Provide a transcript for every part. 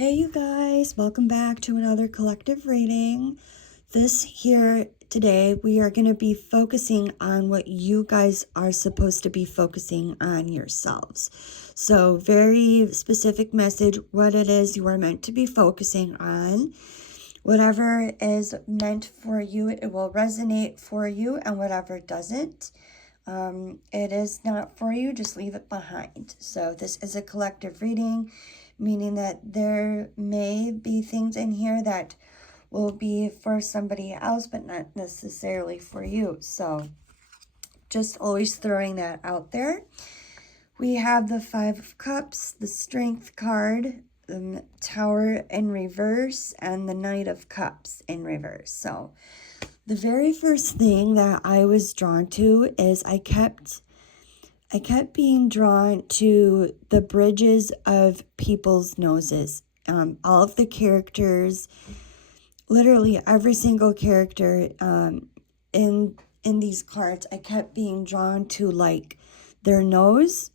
Hey you guys, welcome back to another collective reading. This here today, we are going to be focusing on what you guys are supposed to be focusing on yourselves. So very specific message, what it is you are meant to be focusing on. Whatever is meant for you, it will resonate for you, and whatever doesn't, it is not for you, just leave it behind. So this is a collective reading, meaning that there may be things in here that will be for somebody else, but not necessarily for you. So just always throwing that out there. We have the Five of Cups, the Strength card, the Tower in reverse, and the Knight of Cups in reverse. So the very first thing that I was drawn to is I kept being drawn to the bridges of people's noses. All of the characters, literally every single character in these cards, I kept being drawn to like their nose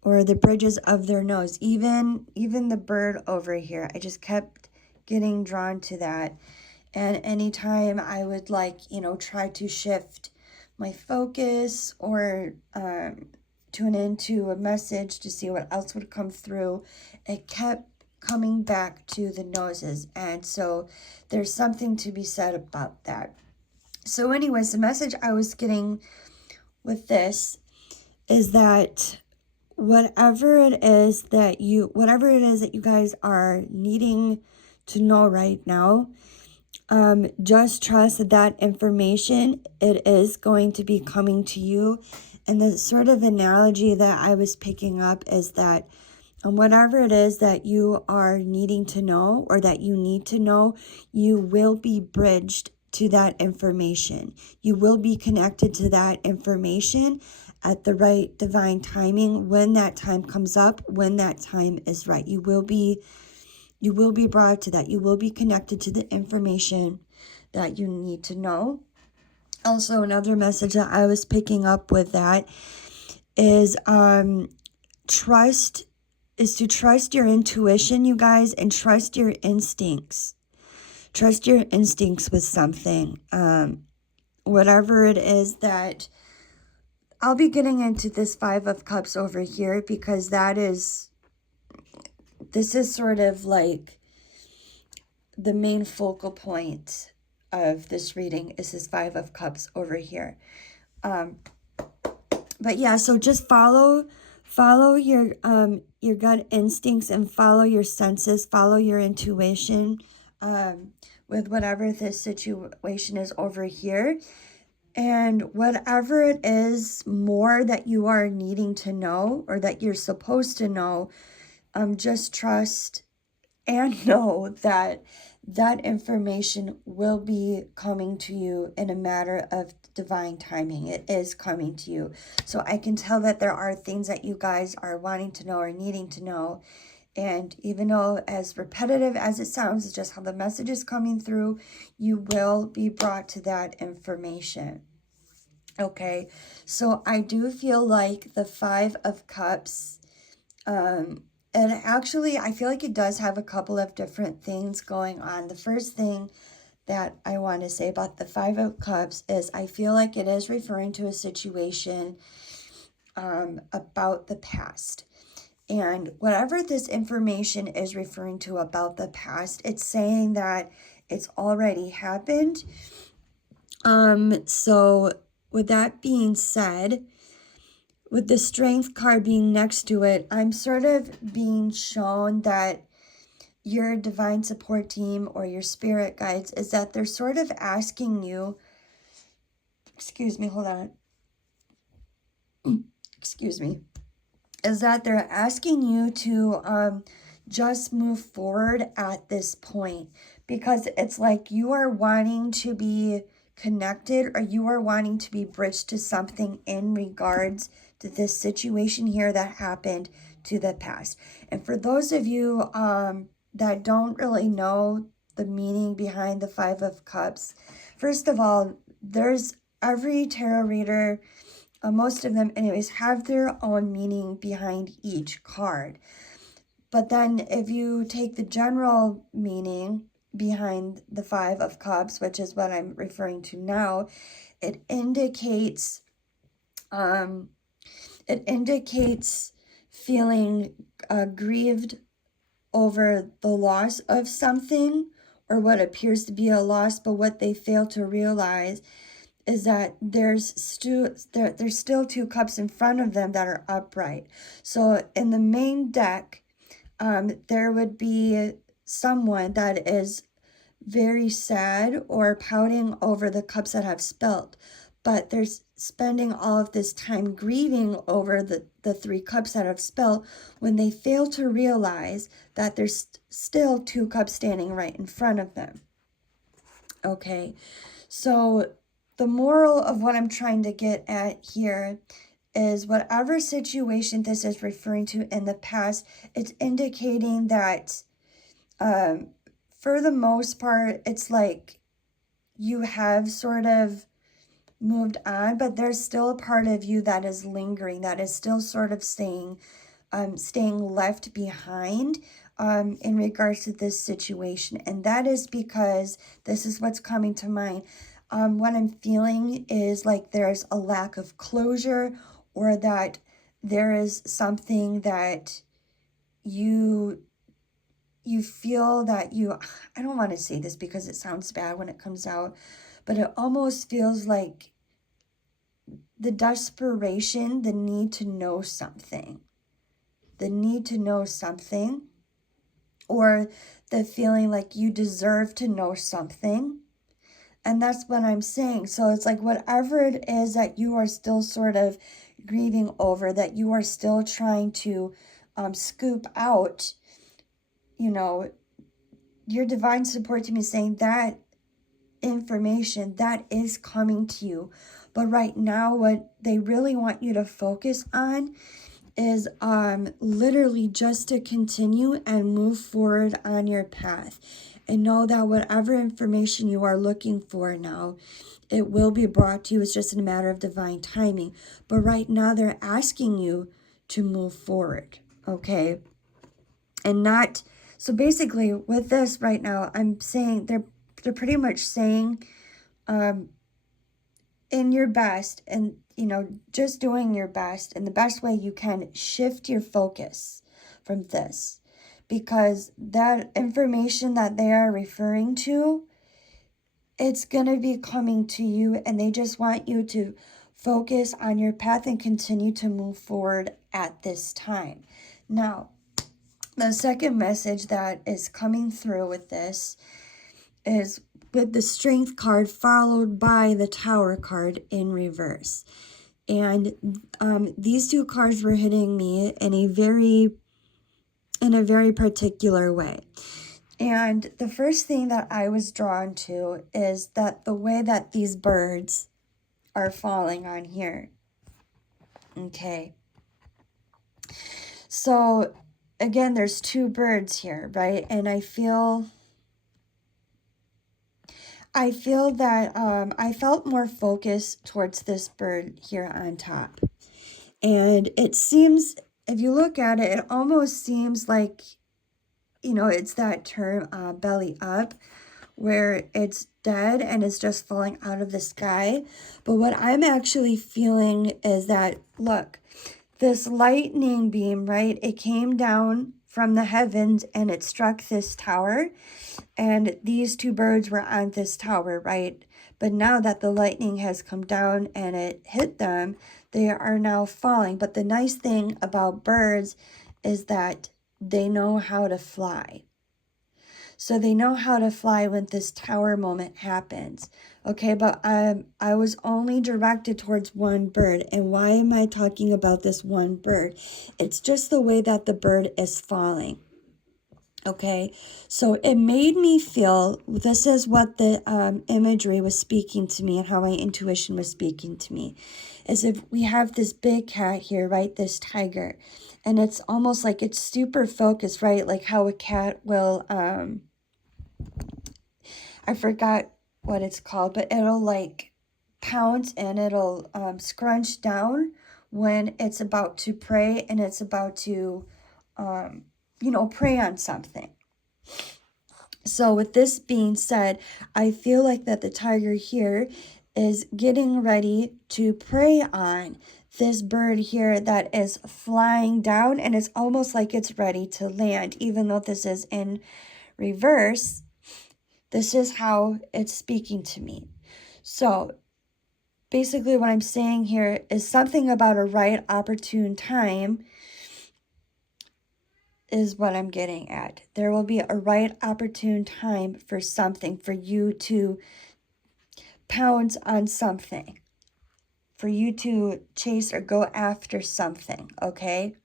or the bridges of their nose. Even the bird over here, I just kept getting drawn to that. And anytime I would try to shift my focus or tune into a message to see what else would come through, it kept coming back to the noses. And so there's something to be said about that. So anyways, the message I was getting with this is that whatever it is that you guys are needing to know right now, just trust that that information, it is going to be coming to you. And the sort of analogy that I was picking up is that whatever it is that you are needing to know or that you need to know, you will be bridged to that information. You will be connected to that information at the right divine timing when that time comes up, when that time is right. You will be brought to that. You will be connected to the information that you need to know. Also, another message that I was picking up with that is to trust your intuition, you guys, and trust your instincts. Trust your instincts with something. Whatever it is that I'll be getting into this Five of Cups over here, because this is sort of like the main focal point of this reading is this Five of Cups over here. But yeah, so just follow your gut instincts and follow your senses, follow your intuition with whatever this situation is over here. And whatever it is more that you are needing to know or that you're supposed to know, just trust and know that that information will be coming to you in a matter of divine timing. It is coming to you. So I can tell that there are things that you guys are wanting to know or needing to know. And even though as repetitive as it sounds, it's just how the message is coming through, you will be brought to that information. Okay, so I do feel like the Five of Cups, and actually, I feel like it does have a couple of different things going on. The first thing that I want to say about the Five of Cups is I feel like it is referring to a situation about the past. And whatever this information is referring to about the past, it's saying that it's already happened. So with that being said, with the Strength card being next to it, I'm sort of being shown that your divine support team or your spirit guides is that they're sort of asking you, excuse me, hold on. Excuse me. Is that they're asking you to just move forward at this point, because it's like you are wanting to be connected or you are wanting to be bridged to something in regards to this situation here that happened to the past. And for those of you that don't really know the meaning behind the Five of Cups, first of all, there's every tarot reader, most of them anyways, have their own meaning behind each card. But then if you take the general meaning behind the Five of Cups, which is what I'm referring to now, it indicates feeling grieved over the loss of something, or what appears to be a loss, but what they fail to realize is that there's still two cups in front of them that are upright. So in the main deck, there would be someone that is very sad or pouting over the cups that have spilt, but they're spending all of this time grieving over the three cups that have spilt, when they fail to realize that there's still two cups standing right in front of them. Okay, so the moral of what I'm trying to get at here is, whatever situation this is referring to in the past, it's indicating that for the most part, it's like you have sort of moved on, but there's still a part of you that is lingering, that is still sort of staying left behind in regards to this situation. And that is because this is what's coming to mind. What I'm feeling is like there's a lack of closure, or that there is something that you feel that I don't want to say this because it sounds bad when it comes out, but it almost feels like the desperation, the need to know something, or the feeling like you deserve to know something. And that's what I'm saying. So it's like, whatever it is that you are still sort of grieving over, that you are still trying to scoop out, your divine support team is saying that information that is coming to you. But right now, what they really want you to focus on is literally just to continue and move forward on your path, and know that whatever information you are looking for now, it will be brought to you. It's just a matter of divine timing. But right now, they're asking you to move forward, okay? And not, so basically with this right now, I'm saying they're pretty much saying in your best, and just doing your best in the best way you can, shift your focus from this, because that information that they are referring to, it's going to be coming to you, and they just want you to focus on your path and continue to move forward at this time. Now, the second message that is coming through with this is with the Strength card followed by the Tower card in reverse. And these two cards were hitting me in a very particular way. And the first thing that I was drawn to is that the way that these birds are falling on here. Okay. So again, there's two birds here, right? And I feel that I felt more focus towards this bird here on top. And it seems, if you look at it, it almost seems like, it's that term, belly up, where it's dead and it's just falling out of the sky. But what I'm actually feeling is that, look, this lightning beam, right? It came down from the heavens and it struck this tower. And these two birds were on this tower, right? But now that the lightning has come down and it hit them, they are now falling. But the nice thing about birds is that they know how to fly. So they know how to fly when this tower moment happens. Okay, but I was only directed towards one bird. And why am I talking about this one bird? It's just the way that the bird is falling. Okay, so it made me feel, this is what the imagery was speaking to me and how my intuition was speaking to me, is if we have this big cat here, right, this tiger, and it's almost like it's super focused, right, like how a cat will, I forgot what it's called, but it'll like pounce and it'll scrunch down when it's about to prey and it's about to you know, pray on something. So with this being said, I feel like that the tiger here is getting ready to prey on this bird here that is flying down, and it's almost like it's ready to land, even though this is in reverse. This is how it's speaking to me. So basically what I'm saying here is something about a right opportune time is what I'm getting at. There will be a right opportune time for something, for you to pounce on something, for you to chase or go after something, okay?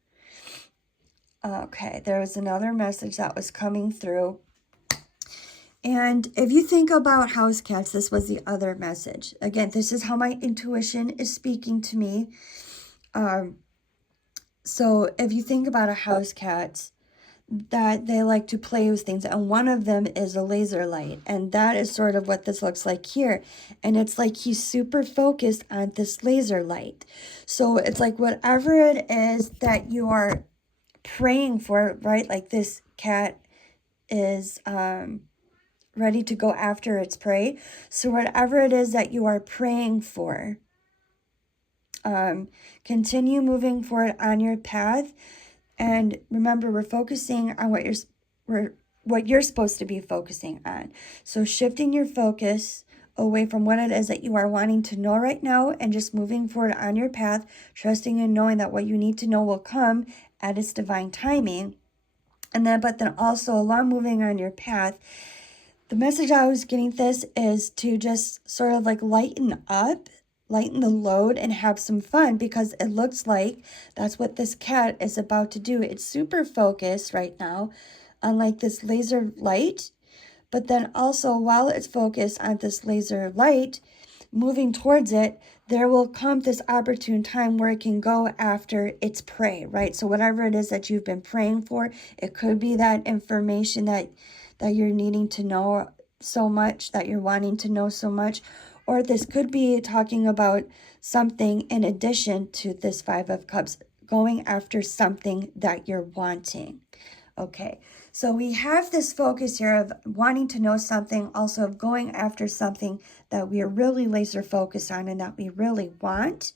Okay, there was another message that was coming through. And if you think about house cats, this was the other message. Again, this is how my intuition is speaking to me. So if you think about a house cat, that they like to play with things, and one of them is a laser light, and that is sort of what this looks like here. And it's like he's super focused on this laser light. So it's like whatever it is that you are praying for, right? Like this cat is ready to go after its prey. So whatever it is that you are praying for, continue moving forward on your path. And remember, we're focusing on what you're supposed to be focusing on. So shifting your focus away from what it is that you are wanting to know right now, and just moving forward on your path, trusting and knowing that what you need to know will come at its divine timing. And then, but then also along moving on your path, the message I was getting this is to just sort of like lighten the load and have some fun, because it looks like that's what this cat is about to do. It's super focused right now on like this laser light, but then also while it's focused on this laser light, moving towards it, there will come this opportune time where it can go after its prey, right? So whatever it is that you've been praying for, it could be that information that you're needing to know so much, that you're wanting to know so much, or this could be talking about something in addition to this Five of Cups, going after something that you're wanting. Okay, so we have this focus here of wanting to know something, also of going after something that we are really laser focused on and that we really want.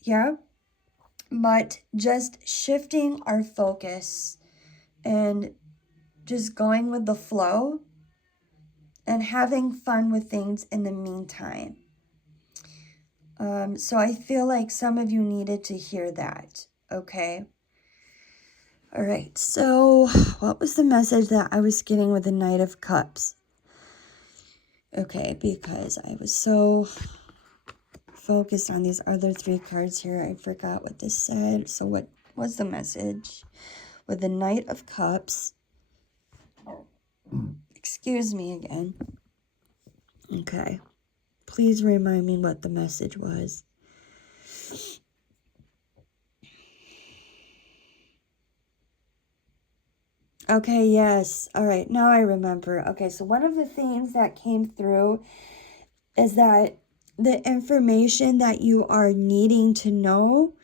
Yeah, but just shifting our focus and just going with the flow and having fun with things in the meantime. So I feel like some of you needed to hear that, okay? All right, so what was the message that I was getting with the Knight of Cups? Okay, because I was so focused on these other three cards here, I forgot what this said. So what was the message with the Knight of Cups? Excuse me again. Okay, please remind me what the message was. Okay, yes. All right, now I remember. Okay, so one of the things that came through is that the information that you are needing to know,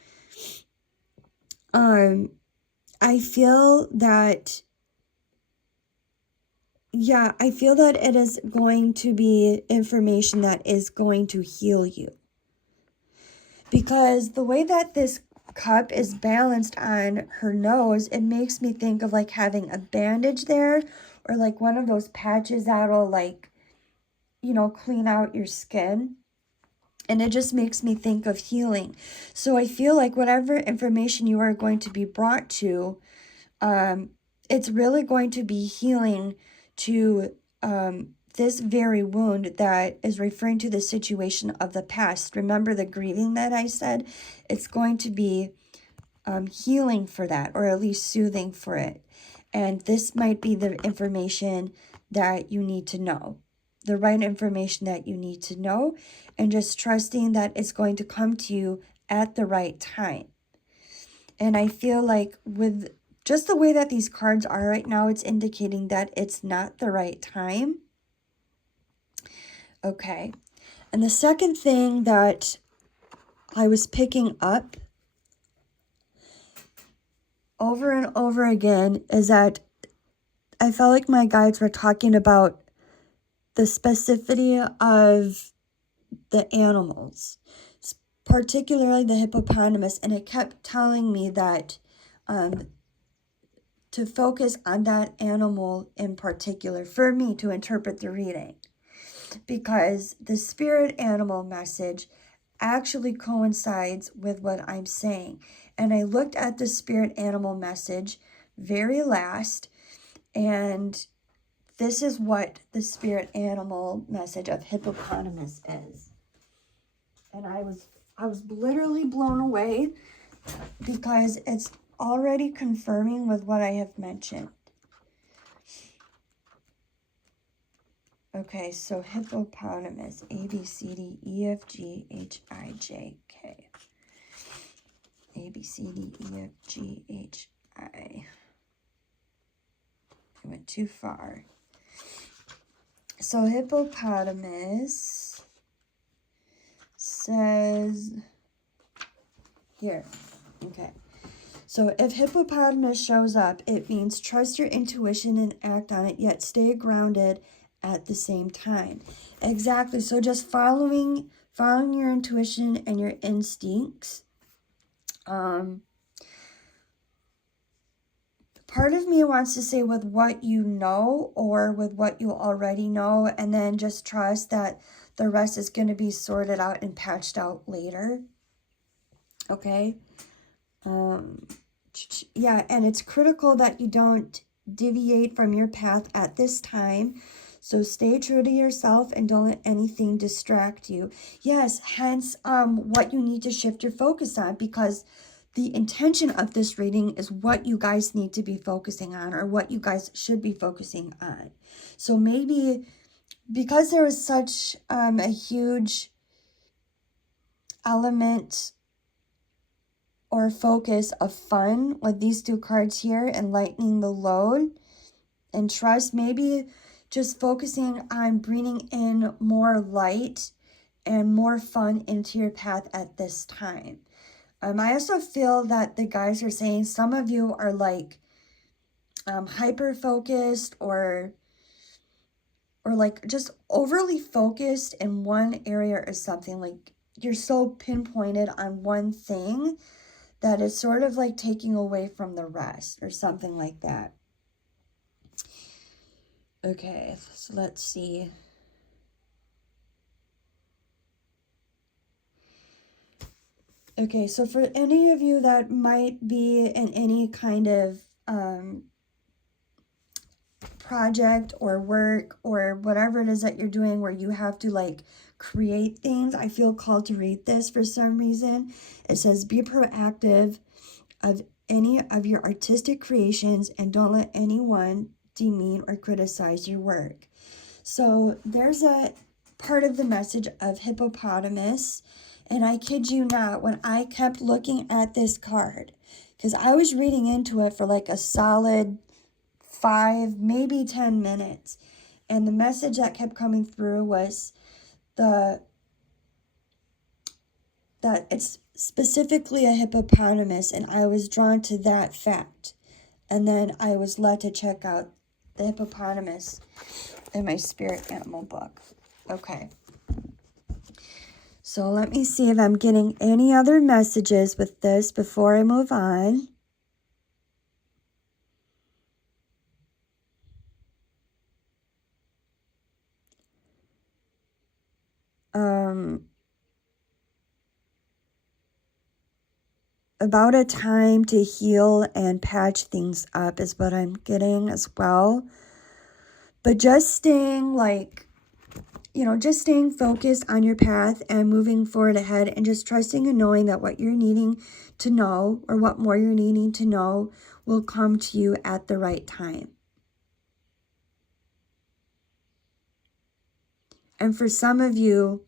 I feel that, yeah, I feel that it is going to be information that is going to heal you. Because the way that this cup is balanced on her nose, it makes me think of like having a bandage there, or like one of those patches that'll like, you know, clean out your skin. And it just makes me think of healing. So I feel like whatever information you are going to be brought to, it's really going to be healing to this very wound that is referring to the situation of the past. Remember the grieving that I said? It's going to be healing for that, or at least soothing for it. And this might be the information that you need to know, the right information that you need to know, and just trusting that it's going to come to you at the right time. And I feel like with just the way that these cards are right now, it's indicating that it's not the right time. Okay. And the second thing that I was picking up over and over again is that I felt like my guides were talking about the specificity of the animals, particularly the hippopotamus, and it kept telling me that to focus on that animal in particular for me to interpret the reading, because the spirit animal message actually coincides with what I'm saying. And I looked at the spirit animal message very last, and this is what the spirit animal message of hippopotamus is. And I was literally blown away because it's already confirming with what I have mentioned. Okay, so hippopotamus, A, B, C, D, E, F, G, H, I, J, K. A, B, C, D, E, F, G, H, I. I went too far. So hippopotamus says here, okay. So if hippopotamus shows up, it means trust your intuition and act on it, yet stay grounded at the same time. Exactly. So just following your intuition and your instincts. Part of me wants to say with what you know or with what you already know, and then just trust that the rest is going to be sorted out and patched out later. Okay. Yeah, and it's critical that you don't deviate from your path at this time. So stay true to yourself and don't let anything distract you. Yes, hence what you need to shift your focus on, because the intention of this reading is what you guys need to be focusing on, or what you guys should be focusing on. So maybe because there was such a huge element or focus of fun with these two cards here and lightening the load and trust, maybe just focusing on bringing in more light and more fun into your path at this time. I also feel that the guys are saying some of you are like hyper focused or like just overly focused in one area or something. Like you're so pinpointed on one thing that it's sort of like taking away from the rest or something like that. Okay, so let's see. Okay, so for any of you that might be in any kind of project or work or whatever it is that you're doing where you have to like create things, I feel called to read this for some reason. It says, be proactive of any of your artistic creations and don't let anyone demean or criticize your work. So there's a part of the message of hippopotamus, and I kid you not, when I kept looking at this card, because I was reading into it for like a solid 5, maybe 10 minutes, and the message that kept coming through was that it's specifically a hippopotamus, and I was drawn to that fact. And then I was led to check out the hippopotamus in my spirit animal book. Okay. So let me see if I'm getting any other messages with this before I move on. About a time to heal and patch things up is what I'm getting as well. But just staying just staying focused on your path and moving forward ahead and just trusting and knowing that what you're needing to know or what more you're needing to know will come to you at the right time. And for some of you,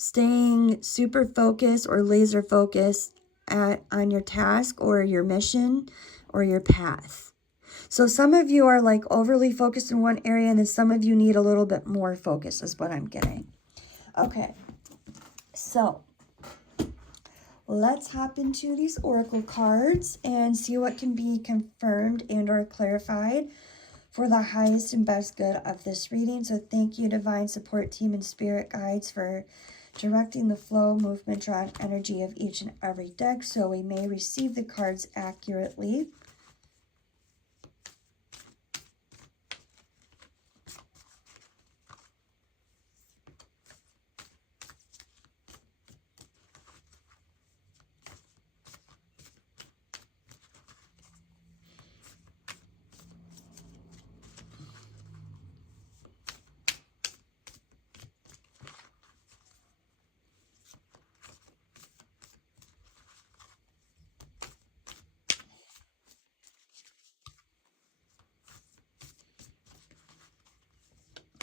staying super focused or laser focused on your task or your mission or your path. So some of you are like overly focused in one area, and then some of you need a little bit more focus is what I'm getting. Okay, so let's hop into these oracle cards and see what can be confirmed and or clarified for the highest and best good of this reading. So thank you, divine support team and spirit guides, for directing the flow, movement, draw, and energy of each and every deck so we may receive the cards accurately.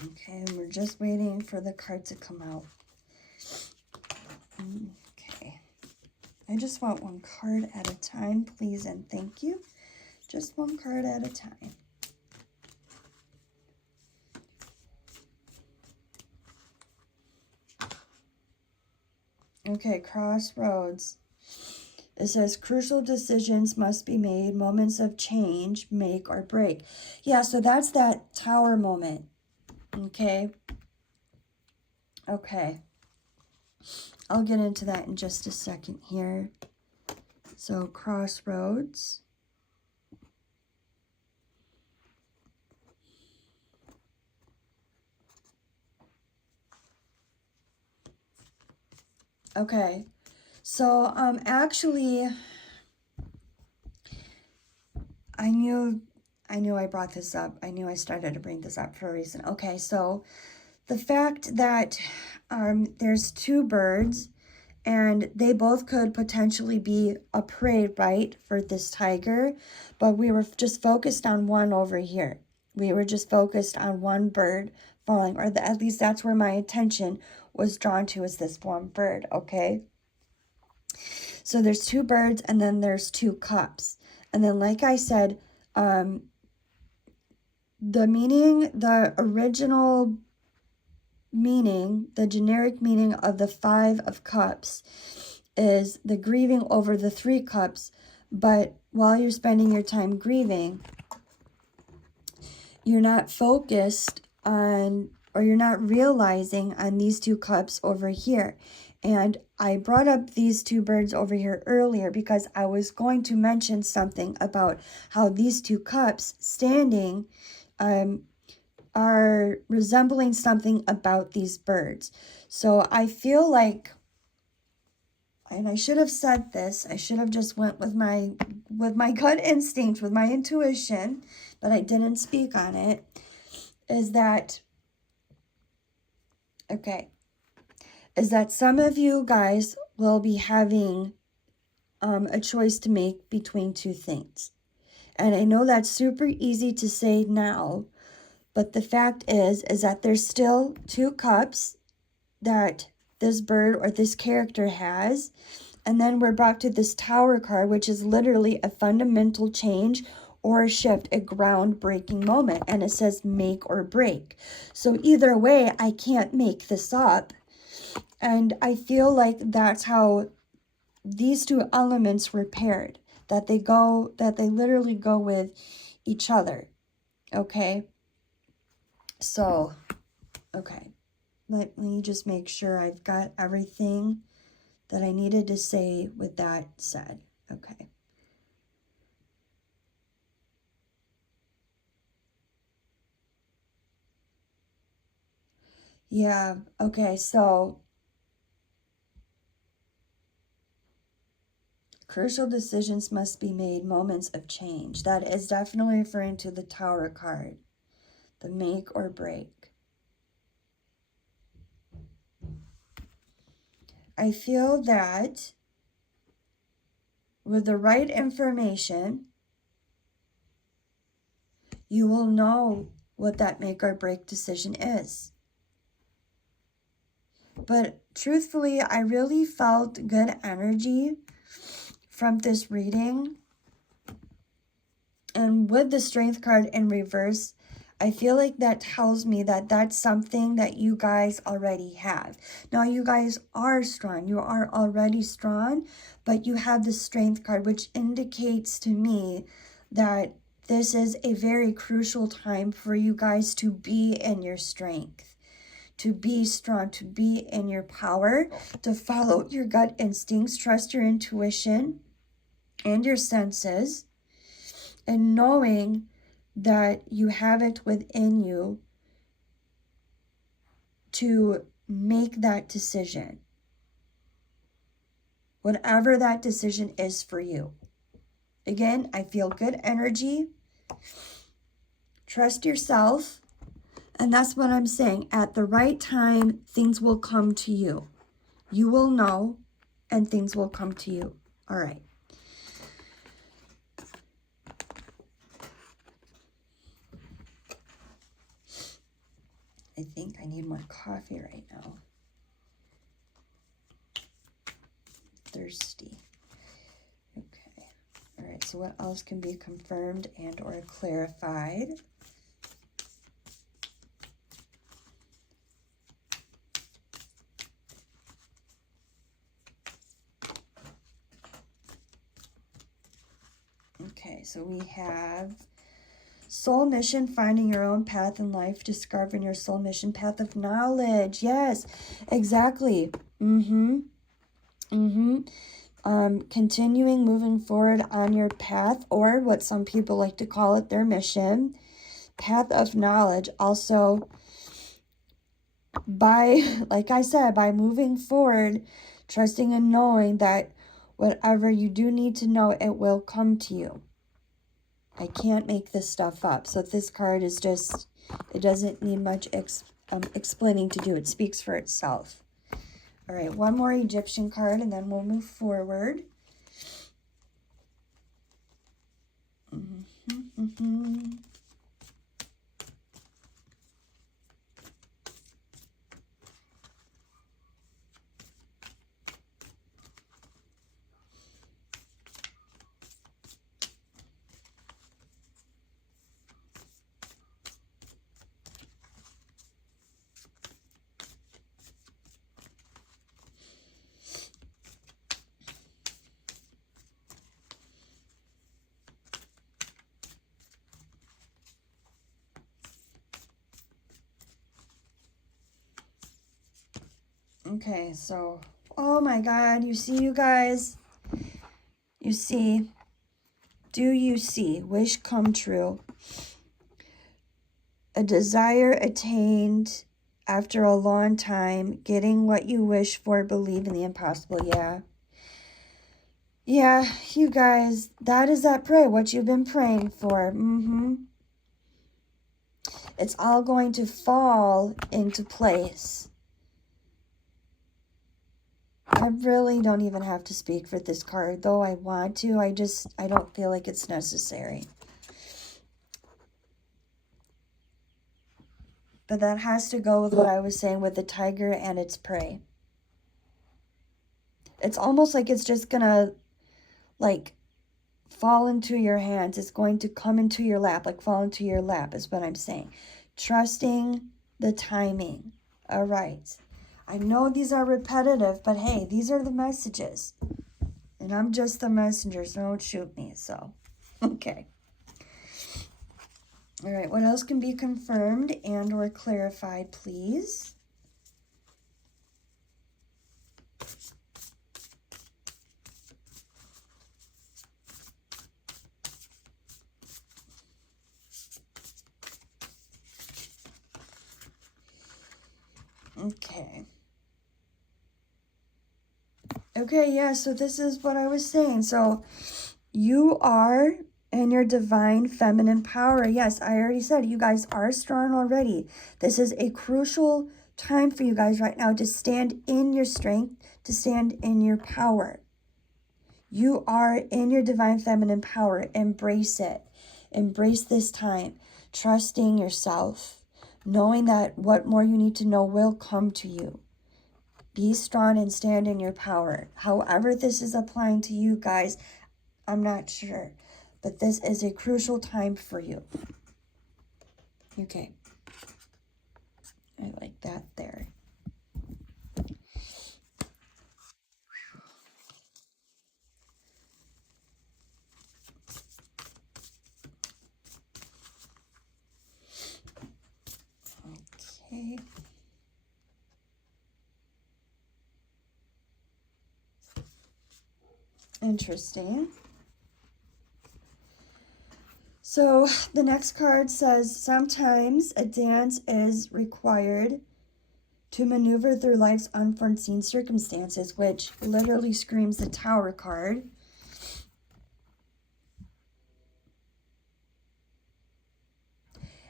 Okay, and we're just waiting for the card to come out. Okay. I just want one card at a time, please and thank you. Just one card at a time. Okay, crossroads. It says crucial decisions must be made, moments of change, make or break. Yeah, so that's that tower moment. Okay. Okay. I'll get into that in just a second here. So crossroads. Okay. So actually I knew I brought this up. I knew I started to bring this up for a reason. Okay, so the fact that there's two birds and they both could potentially be a prey, right, for this tiger, but we were just focused on one over here. We were just focused on one bird falling, or at least that's where my attention was drawn to, is this one bird, okay? So there's two birds and then there's two cups. And then, like I said, the original meaning, the generic meaning of the Five of Cups is the grieving over the three cups. But while you're spending your time grieving, you're not focused on, or you're not realizing on these two cups over here. And I brought up these two birds over here earlier because I was going to mention something about how these two cups standing are resembling something about these birds. So I feel like, and I should have said this, I should have just went with my gut instinct, with my intuition, but I didn't speak on it, is that, okay, is that some of you guys will be having a choice to make between two things. And I know that's super easy to say now, but the fact is that there's still two cups that this bird or this character has. And then we're brought to this Tower card, which is literally a fundamental change or a shift, a groundbreaking moment. And it says make or break. So either way, I can't make this up. And I feel like that's how these two elements were paired, that they literally go with each other. Okay. So, okay. Let me just make sure I've got everything that I needed to say with that said. Okay. Yeah, okay, so crucial decisions must be made, moments of change. That is definitely referring to the Tower card, the make or break. I feel that with the right information, you will know what that make or break decision is. But truthfully, I really felt good energy from this reading. And with the Strength card in reverse, I feel like that tells me that that's something that you guys already have. Now, you guys are strong. You are already strong, but you have the strength card, which indicates to me that this is a very crucial time for you guys to be in your strength, to be strong, to be in your power, to follow your gut instincts, trust your intuition and your senses, and knowing that you have it within you to make that decision, whatever that decision is for you. Again, I feel good energy. Trust yourself. And that's what I'm saying. At the right time, things will come to you. You will know, and things will come to you. All right. I think I need more coffee right now. Thirsty. Okay. All right. So what else can be confirmed and or clarified? Okay. So we have soul mission, finding your own path in life, discovering your soul mission, path of knowledge. Yes, exactly. Continuing, moving forward on your path, or what some people like to call it, their mission, path of knowledge. Also, like I said, by moving forward, trusting and knowing that whatever you do need to know, it will come to you. I can't make this stuff up. So this card is just, it doesn't need much explaining to do. It speaks for itself. All right, one more Egyptian card and then we'll move forward. Okay, so, oh my God, you see, you guys? You see? Do you see? Wish come true. A desire attained after a long time, getting what you wish for, believe in the impossible. Yeah. Yeah, you guys, that is that prayer, what you've been praying for. It's all going to fall into place. I really don't even have to speak for this card, though I want to. I don't feel like it's necessary. But that has to go with what I was saying with the tiger and its prey. It's almost like it's just gonna, like, fall into your hands. It's going to come into your lap, like fall into your lap is what I'm saying. Trusting the timing. All right. I know these are repetitive, but hey, these are the messages. And I'm just the messenger, so don't shoot me. So, okay. All right, what else can be confirmed and or clarified, please? Okay. Okay, yeah, so this is what I was saying. So you are in your divine feminine power. Yes, I already said you guys are strong already. This is a crucial time for you guys right now to stand in your strength, to stand in your power. You are in your divine feminine power. Embrace it. Embrace this time. Trusting yourself. Knowing that what more you need to know will come to you. Be strong and stand in your power. However this is applying to you guys, I'm not sure. But this is a crucial time for you. Okay. I like that there. Okay. Interesting. So the next card says, sometimes a dance is required to maneuver through life's unforeseen circumstances, which literally screams the Tower card.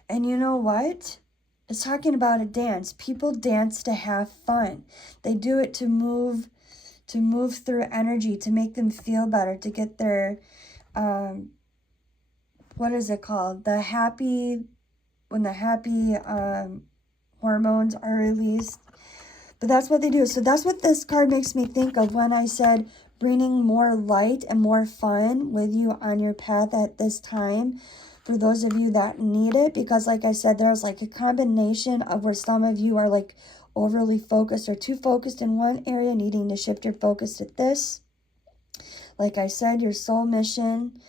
And you know what? It's talking about a dance. People dance to have fun. They do it to move through energy, to make them feel better, to get their what is it called? When the happy hormones are released. But that's what they do. So that's what this card makes me think of when I said bringing more light and more fun with you on your path at this time, for those of you that need it. Because like I said, there's like a combination of where some of you are like overly focused or too focused in one area, needing to shift your focus to this. Like I said, your soul mission.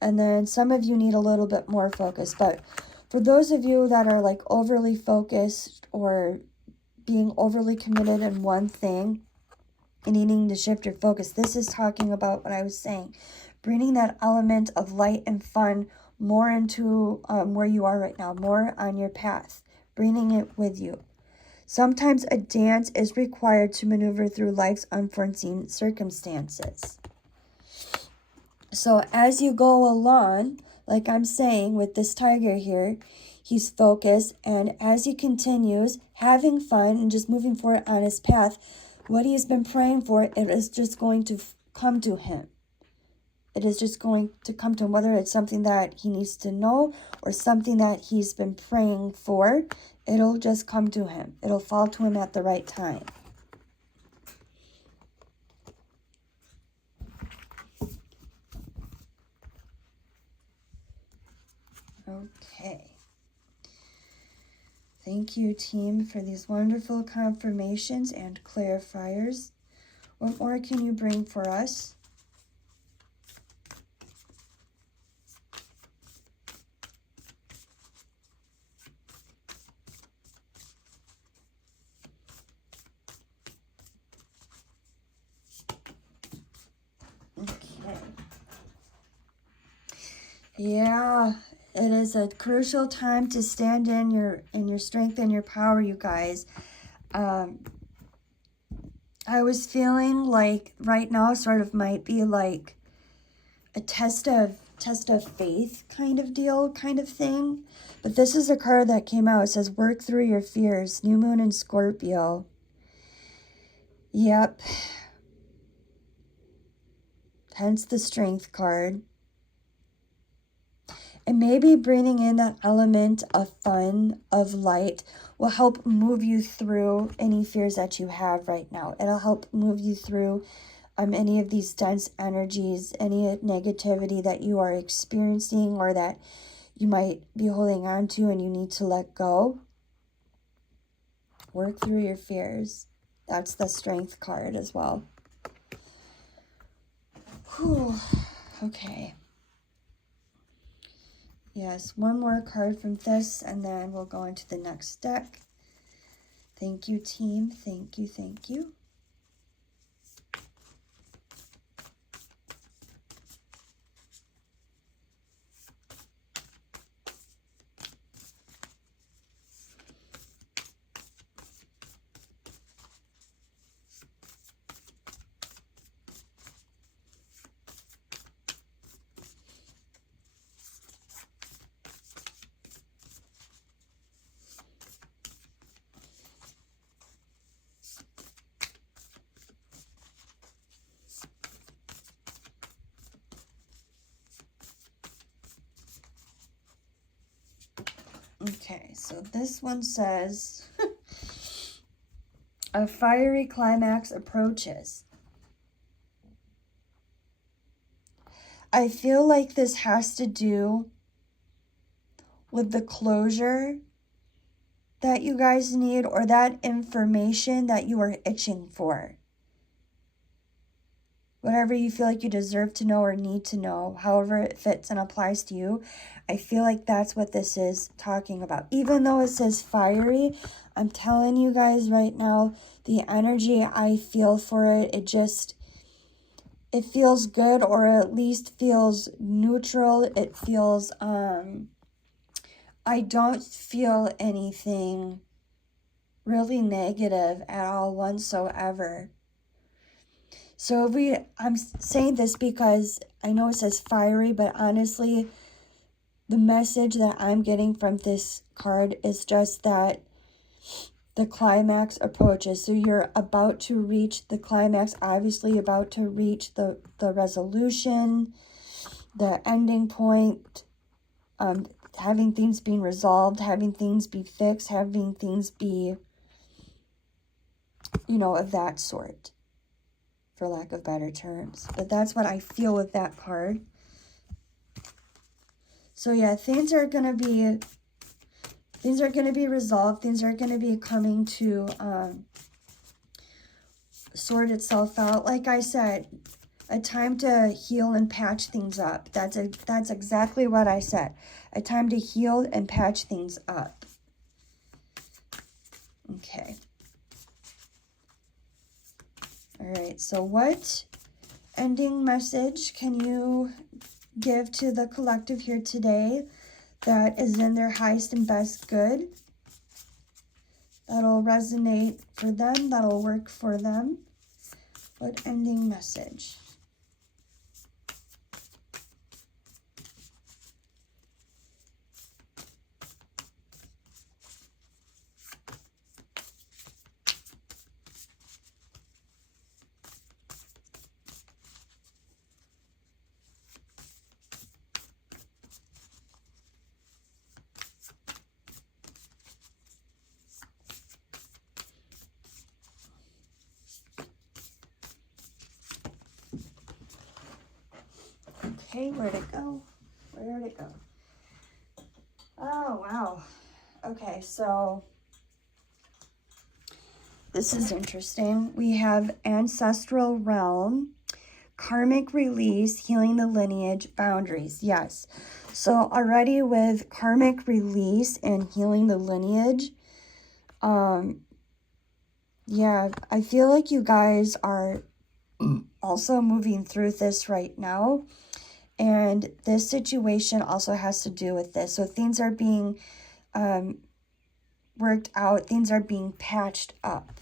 And then some of you need a little bit more focus. But for those of you that are like overly focused or being overly committed in one thing and needing to shift your focus, this is talking about what I was saying. Bringing that element of light and fun more into where you are right now, more on your path. Bringing it with you. Sometimes a dance is required to maneuver through life's unforeseen circumstances. So as you go along, like I'm saying with this tiger here, he's focused, and as he continues having fun and just moving forward on his path, what he's been praying for, it is just going to come to him. It is just going to come to him, whether it's something that he needs to know or something that he's been praying for. It'll just come to him. It'll fall to him at the right time. Okay. Thank you, team, for these wonderful confirmations and clarifiers. What more can you bring for us? Okay. Yeah, it is a crucial time to stand in your strength and your power, you guys. I was feeling like right now sort of might be like a test of faith kind of deal, kind of thing. But this is a card that came out. It says, work through your fears. New moon in Scorpio. Yep. Hence the strength card. And maybe bringing in that element of fun, of light, will help move you through any fears that you have right now. It'll help move you through any of these dense energies, any negativity that you are experiencing or that you might be holding on to and you need to let go. Work through your fears. That's the strength card as well. Whew. Okay. Yes, one more card from this, and then we'll go into the next deck. Thank you, team. Thank you, thank you. Okay, so this one says, a fiery climax approaches. I feel like this has to do with the closure that you guys need, or that information that you are itching for. Whatever you feel like you deserve to know or need to know, however it fits and applies to you, I feel like that's what this is talking about. Even though it says fiery, I'm telling you guys right now, the energy I feel for it, it feels good, or at least feels neutral. It feels, I don't feel anything really negative at all whatsoever. So I'm saying this because I know it says fiery, but honestly, the message that I'm getting from this card is just that the climax approaches. So you're about to reach the climax, obviously about to reach the resolution, the ending point, having things being resolved, having things be fixed, having things be, of that sort, for lack of better terms. But that's what I feel with that card. So yeah, things are going to be resolved. Things are going to be coming to sort itself out. Like I said, a time to heal and patch things up. That's exactly what I said. A time to heal and patch things up. Okay. All right. So what ending message can you give to the collective here today that is in their highest and best good? That'll resonate for them. That'll work for them. What ending message? Okay, where'd it go? Where'd it go? Oh, wow. Okay, so this is interesting. We have ancestral realm, karmic release, healing the lineage, boundaries. Yes. So already with karmic release and healing the lineage, yeah, I feel like you guys are also moving through this right now. And this situation also has to do with this. So things are being worked out. Things are being patched up.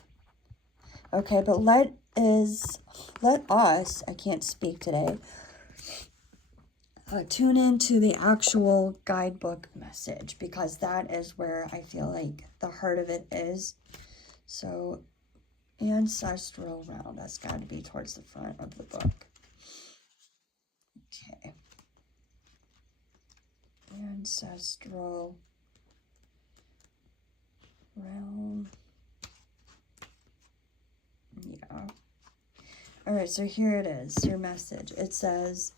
Okay, but let us, I can't speak today, tune into the actual guidebook message, because that is where I feel like the heart of it is. So ancestral realm, that's got to be towards the front of the book. Okay. Ancestral realm. Yeah. All right, so here it is, your message. It says,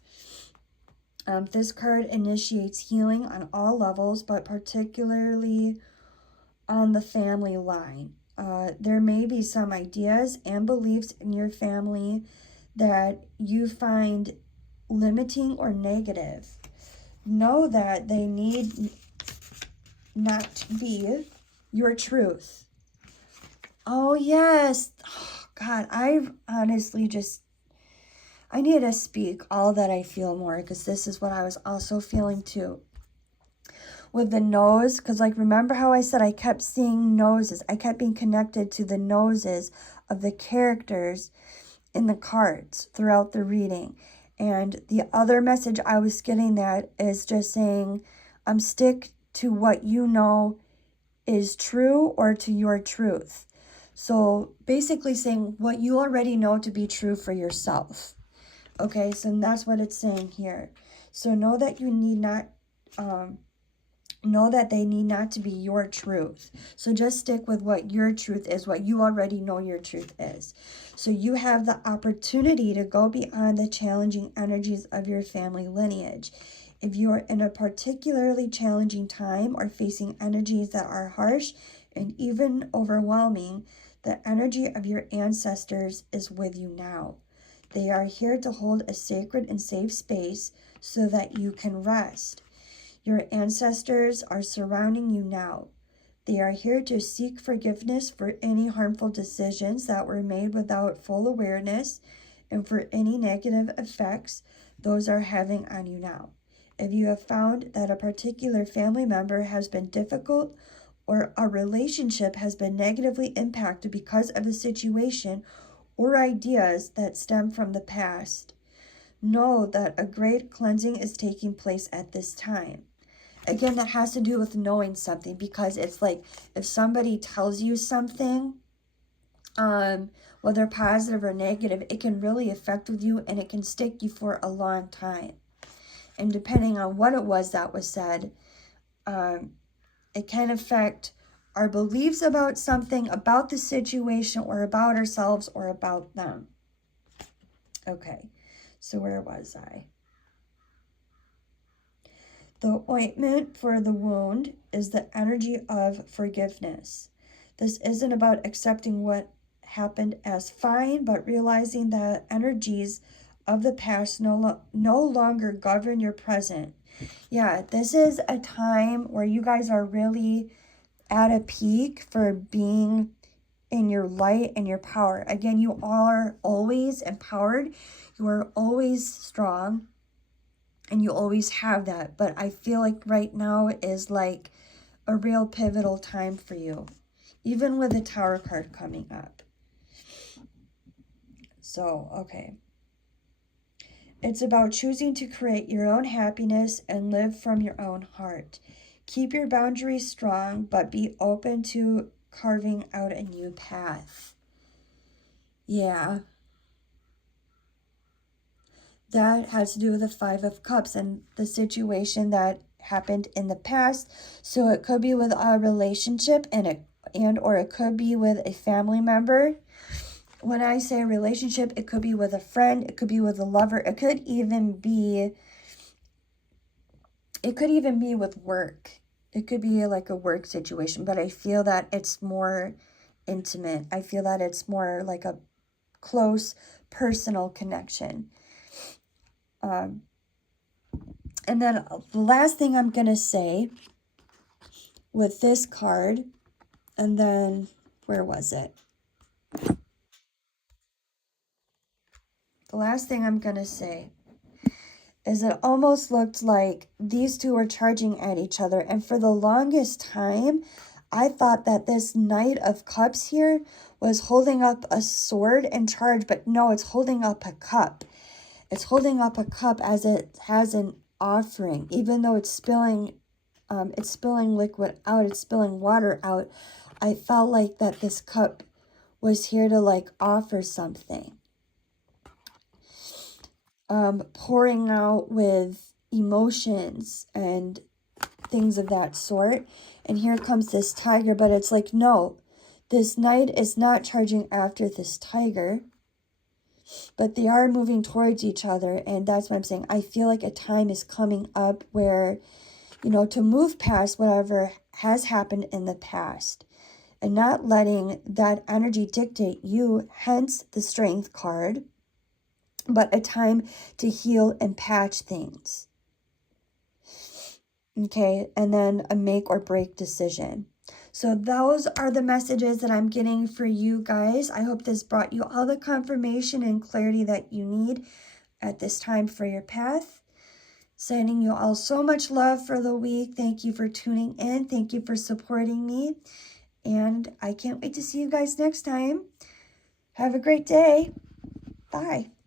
this card initiates healing on all levels, but particularly on the family line. There may be some ideas and beliefs in your family that you find limiting or negative. Know that they need not to be your truth. Oh, yes. Oh, God, I've honestly I need to speak all that I feel more, because this is what I was also feeling too. With the nose, because like, remember how I said I kept seeing noses? I kept being connected to the noses of the characters in the cards throughout the reading. And the other message I was getting that is just saying, stick to what you know is true, or to your truth. So basically saying what you already know to be true for yourself. Okay, so that's what it's saying here. So know that you need not, know that they need not to be your truth. So just stick with what your truth is, what you already know your truth is. So you have the opportunity to go beyond the challenging energies of your family lineage. If you are in a particularly challenging time or facing energies that are harsh and even overwhelming, the energy of your ancestors is with you now. They are here to hold a sacred and safe space so that you can rest. Your ancestors are surrounding you now. They are here to seek forgiveness for any harmful decisions that were made without full awareness and for any negative effects those are having on you now. If you have found that a particular family member has been difficult or a relationship has been negatively impacted because of a situation or ideas that stem from the past, know that a great cleansing is taking place at this time. Again, that has to do with knowing something, because it's like if somebody tells you something, whether positive or negative, it can really affect with you and it can stick you for a long time. And depending on what it was that was said, it can affect our beliefs about something, about the situation, or about ourselves, or about them. Okay, so where was I? The ointment for the wound is the energy of forgiveness. This isn't about accepting what happened as fine, but realizing that energies of the past no longer govern your present. Yeah, this is a time where you guys are really at a peak for being in your light and your power. Again, you are always empowered. You are always strong. And you always have that. But I feel like right now is like a real pivotal time for you. Even with the Tower card coming up. So, okay. It's about choosing to create your own happiness and live from your own heart. Keep your boundaries strong, but be open to carving out a new path. Yeah. That has to do with the Five of Cups and the situation that happened in the past. So it could be with a relationship or it could be with a family member. When I say a relationship, it could be with a friend, it could be with a lover, it could even be with work. It could be like a work situation, but I feel that it's more intimate. I feel that it's more like a close personal connection. And then the last thing I'm going to say with this card, and then where was it? The last thing I'm going to say is it almost looked like these two were charging at each other. And for the longest time, I thought that this Knight of Cups here was holding up a sword and charge, but no, it's holding up a cup. It's holding up a cup as it has an offering, even though it's spilling liquid out, it's spilling water out. I felt like that this cup was here to like offer something. Pouring out with emotions and things of that sort. And here comes this tiger, but it's like, no, this knight is not charging after this tiger, but they are moving towards each other. And that's what I'm saying. I feel like a time is coming up where, you know, to move past whatever has happened in the past and not letting that energy dictate you, hence the Strength card, but a time to heal and patch things. Okay, and then a make or break decision. So those are the messages that I'm getting for you guys. I hope this brought you all the confirmation and clarity that you need at this time for your path. Sending you all so much love for the week. Thank you for tuning in. Thank you for supporting me. And I can't wait to see you guys next time. Have a great day. Bye.